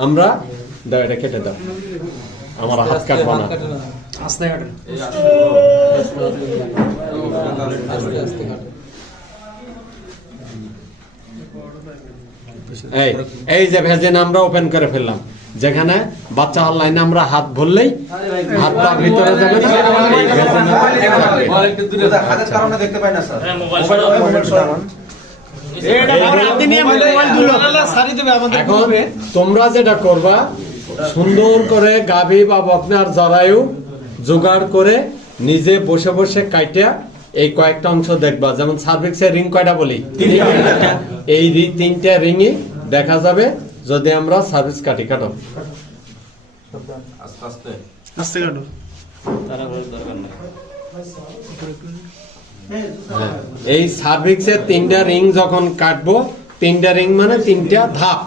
আমরা দাও এটা কেটে দাও আমার হাত কাটবা না আস্তে কাটে আস্তে কাটে এই যে ভেজেন আমরা ওপেন করে ফেললাম যেখানে বাচ্চা হল লাইনে আমরা হাত ভরলেই হাতটা ভিতরে যাবে না এই ভেজেন হাতের কারণে দেখতে পাই না স্যার এখন তোমরা যেটা করবা সুন্দর করে গাভী বা বকনার জরায়ু জোগাড় করে নিজে বসে বসে কাইটা এই কয়েকটা অংশ দেখবা যেমন সার্ভিক্সের রিং কয়টা বলি এই তিনটা রিংই দেখা যাবে যদি আমরা সার্ভিক্স কাটি কাটো আস্তে আস্তে আস্তে কাটো এই সার্ভিক্সের তিনটা রিং যখন কাটবো তিনটা রিং মানে তিনটা ধাপ